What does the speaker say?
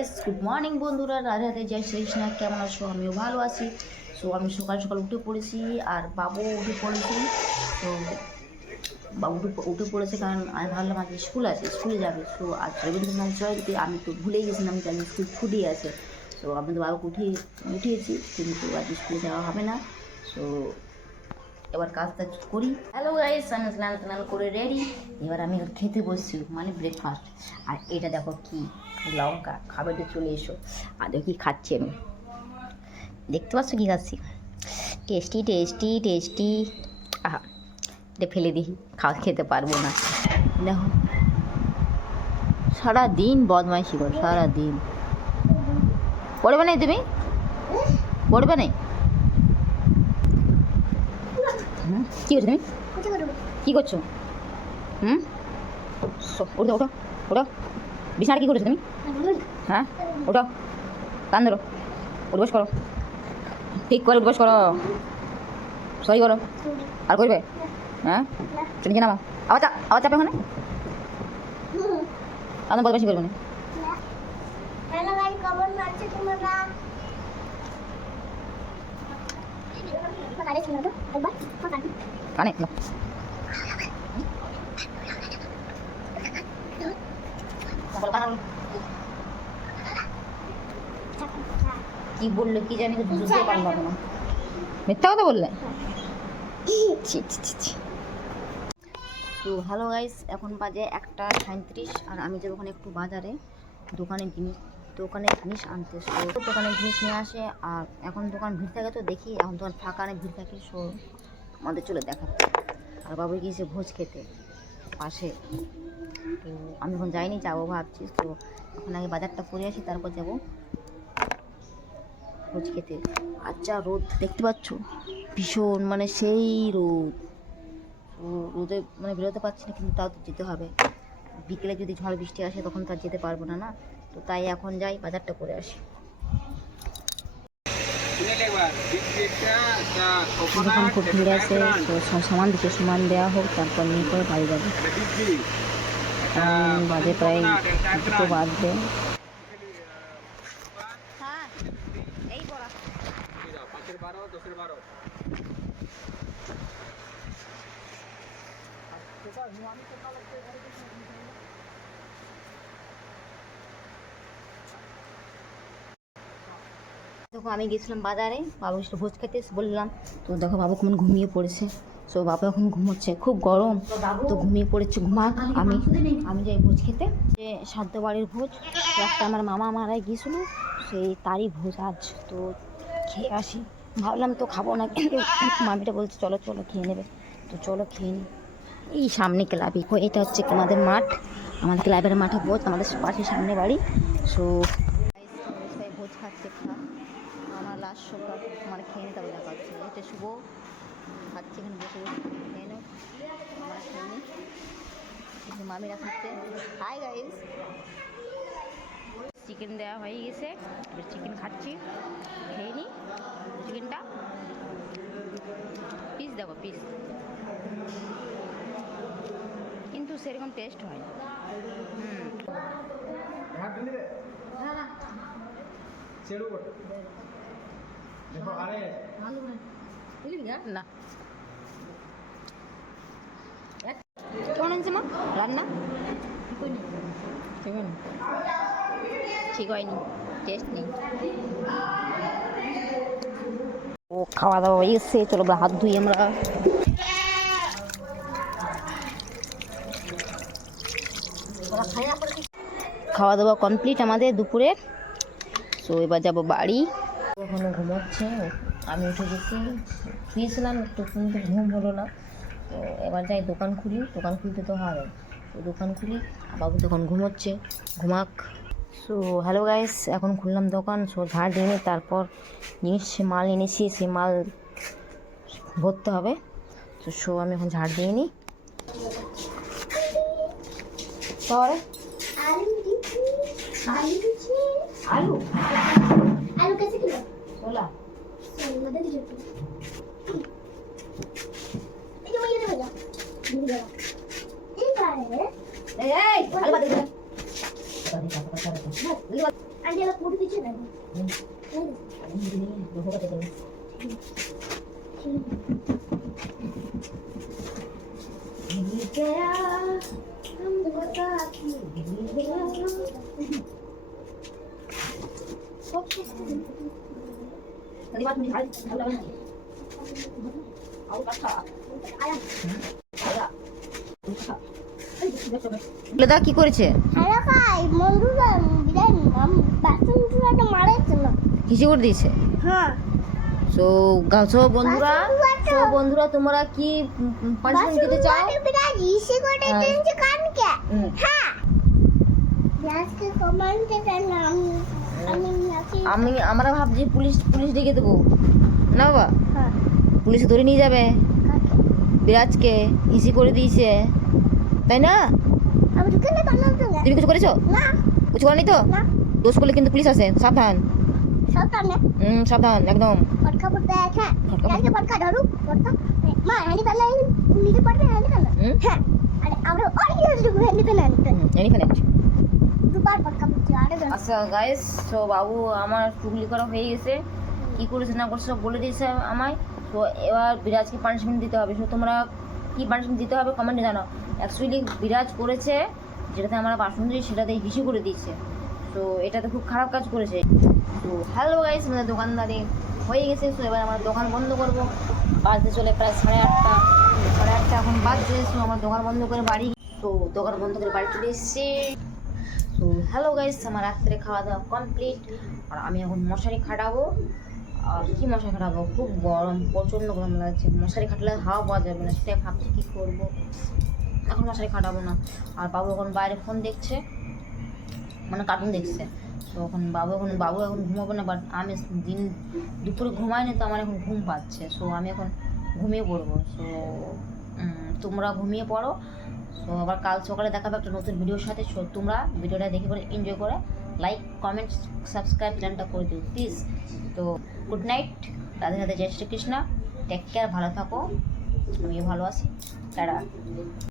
Guys, good morning বন্ধুরা, রাধে রাধে, জয় শ্রীকৃষ্ণ। কেমন আছো? আমিও ভালো আছি। সো আমি সকাল সকাল উঠে পড়েছি আর বাবু উঠে পড়েছি। তো বাবু উঠে পড়েছে কারণ আমি ভাবলাম আজ স্কুল আছে, স্কুলে যাবে। সো আজ রবীন্দ্রনাথ জয়ন্তী, আমি তো ভুলেই গেছিলাম যে আজ স্কুল ছুটি আছে। সো আমি তো বাবুকে উঠিয়েছি, কিন্তু আজ স্কুলে যাওয়া হবে না। সো এবার কাজটা করি। হ্যালো গাইস, আমি স্নান টান করে রেডি। এবার আমি খেতে বসছি, মানে ব্রেকফাস্ট। আর এটা দেখো কি লঙ্কা, খাবারটা চলে এসো। আর দেখো কি খাচ্ছি আমি, দেখতে পাচ্ছ কি খাচ্ছি? Tasty tasty tasty. আহা, এটা ফেলে দিই, খেতে পারবো না। দেখো সারাদিন বদমাইশি করো, সারাদিন। পড়বে না তুমি? পড়বে না? কী করছো তুমি? কী করছো? ওঠো ওঠো ওঠো, বিছানা কী করেছো তুমি? হ্যাঁ, ওঠো, কান ধরো, উঠবস করো, ঠিক করে উঠবস করো, সরি করো। আর করবে? হ্যাঁ, নিচে নামো। আবার চাপে ওখানে, আমি বদমাইশি করবো না। কানে কি বললো কি জানি, বুঝতে পারলাম না। মিথ্যা কথা বললে? তো হ্যালো গাইস, এখন বাজে 1:37 আর আমি যাবো ওখানে একটু বাজারে, দোকানে জিনিস আনতে। দোকানের জিনিস নিয়ে আসে, আর এখন দোকান ভিড় থাকে, তো দেখি এখন দোকান ফাঁকা নেই, ভিড় থাকে। সো আমাদের চলে দেখাচ্ছে। আর বাবু গিয়েছে ভোজ খেতে পাশে। তো আমি এখন যাইনি, যাবো ভাবছি। তো এখন আগে বাজারটা করে আসি, তারপর যাবো ভোজ খেতে। আচ্ছা, রোদ দেখতে পাচ্ছ, ভীষণ, মানে সেই রোদ। তো রোদে মানে বেরোতে পারছি না, কিন্তু তাও তো যেতে হবে। বিকেলে যদি ঝড় বৃষ্টি আসে তখন তো আর যেতে পারবো না, না। তো তাই এখন যাই, বাজারটা করে আসি। দোকান খুব ভিড় আছে, তো সামান দিতে, সামান দেওয়া হোক, তারপর নিয়ে করে বাড়ি যাবে। বাজে প্রায় 2 বাজবে। দেখো আমি গেছিলাম বাজারে, বাবু এসে ভোজ খেতে বললাম। তো দেখো বাবু কেমন ঘুমিয়ে পড়েছে। সো বাবু এখন ঘুমোচ্ছে, খুব গরম, তো ঘুমিয়ে পড়েছে, ঘুমাক। আমি যাই ভোজ খেতে, যে সাধ্য বাড়ির ভোজ। একটা আমার মামা মারা গিয়েছিল, সেই তারই ভোজ আজ। তো খেয়ে আসি, ভাবলাম তো খাবো না, কিন্তু মামিটা বলছে চলো চলো খেয়ে নেবে। তো চলো খেয়ে নিই। এই সামনে ক্লাবই, এটা হচ্ছে আমাদের মাঠ, আমাদের ক্লাবের মাঠে ভোজ, আমাদের পাশে সামনে বাড়ি। সো সবাই ভোজ খাচ্ছে। আমার লাস্ট শোবার, মানে খেয়ে নিতে হবে, দেখা হচ্ছে। এটা শুভ খাচ্ছে এখানে বসে বসে, খেয়ে নেই, আমরা খেয়ে নিই। কিন্তু মামিরা খাচ্ছে। হাই গাইস, চিকেন দেওয়া হয়ে গেছে, এবার চিকেন খাচ্ছি, খেয়ে নিই চিকেনটা। পিস দেখো, পিস, কিন্তু সেরকম টেস্ট হয় না। কেমন হয়েছে মা রান্না? ঠিক হয়নি, টেস্ট নেই। ও খাওয়া দাওয়া হয়ে গেছে, চলো হাত ধুই আমরা। খাওয়া দাওয়া কমপ্লিট আমাদের দুপুরের। তো এবার যাবো বাড়ি। এখনো ঘুমোচ্ছে, আমি উঠে গেছি, শুয়েছিলাম একটু, কিন্তু ঘুম হলো না। তো এবার যাই দোকান খুলি, দোকান খুলতে তো হবে। তো দোকান খুলি, বাবু তখন ঘুমোচ্ছে, ঘুমাক। সো হ্যালো গাইস, এখন খুললাম দোকান। সো ঝাড় দিয়ে নিই, তারপর মাল এনেছি, সে মাল ভরতে হবে। তো আমি এখন ঝাড় দিয়ে নিই। তারপরে आलू आलू कैसे किलो? 16 मदद दीजिए। ये मैं ये भैया ये क्या है? ए आलू बात दे। আন্টিলা পুরো দিচ্ছে না गया हम बता गया tadi pas misal kalau kan aku kata आया দাদা কি করেছে আরে ভাই বন্ধুরা বিদায় নাম বাথরুম টুয়াটা মারেছে না হিসে করে দিয়েছে হ্যাঁ সো বন্ধুরা তোমরা কি পানিশমেন্ট দিতে চাও বিদায় হিসে করে দিয়েছে কান কে হ্যাঁ আজকে কমেন্টে নাম আমি আমরা ভাবছি পুলিশ ডেকে দেবো না বাবা হ্যাঁ পুলিশে ধরে নিয়ে যাবে কাকে বিরাজকে হিসি করে দিয়েছে তাই না আমি দোকানে বানাবো না তুমি কিছু করেছো না কিছু করনি তো না দোষ করলে কিন্তু পুলিশ আসে সাবধান সাবধানে সাবধান একদম পটকা পড়তে হ্যাঁ পটকা কালকে পটকা ধরু পটকা মা হ্যান্ডি পেলে নিতে পারবে হ্যান্ডি পেলে হ্যাঁ আরে আমরা অনেক ইউজ করব হ্যান্ডি পেলে এখানে দুবার পটকা পড়ছে আরে আচ্ছা গাইস তো বাবু আমার চুগলি করা হয়ে গেছে কি করেছে না করছে সব বলে দিয়েছে আমায় তো এবার বিরাজকে পানিশমেন্ট দিতে হবে তো তোমরা কি পানিশমেন্ট দিতে হবে কমেন্টে জানাও অ্যাকচুয়ালি বিরাজ করেছে যেটাতে আমরা বাসন দিই সেটাতে হিসু করে দিয়েছে তো এটাতে খুব খারাপ কাজ করেছে তো হ্যালো গাইস আমাদের দোকানদারি হয়ে গেছে তো এবার আমরা দোকান বন্ধ করবো বাজতে চলে প্রায় 8:30 এখন বাজছে তো আমরা দোকান বন্ধ করে বাড়ি তো দোকান বন্ধ করে বাড়ি চলে এসেছি তো হ্যালো গাইস আমার রাত্রে খাওয়া দাওয়া কমপ্লিট আর আমি এখন মশারি খাটাবো আর কি মশারি খাটাবো খুব গরম প্রচণ্ড গরম লাগছে মশারি খাটলে হাওয়া পাওয়া যাবে না সেটাই ভাবছি কী করবো এখন মশারি খাটাবো না আর বাবু এখন বাইরে ফোন দেখছে মানে কার্টুন দেখছে তো এখন বাবু এখন ঘুমাবো না বাট আমি দুপুরে ঘুমাইনি তো আমার এখন ঘুম পাচ্ছে সো আমি এখন ঘুমিয়ে পড়বো সো তোমরা ঘুমিয়ে পড়ো সো আবার কাল সকালে দেখাবে একটা নতুন ভিডিওর সাথে তোমরা ভিডিওটা দেখে পরে এনজয় করে লাইক কমেন্ট সাবস্ক্রাইব চ্যানেলটা করে দিও প্লিজ তো গুড নাইট রাধে রাধে জয় শ্রীকৃষ্ণ টেক কেয়ার ভালো থাকো আমিও ভালো আছি টাটা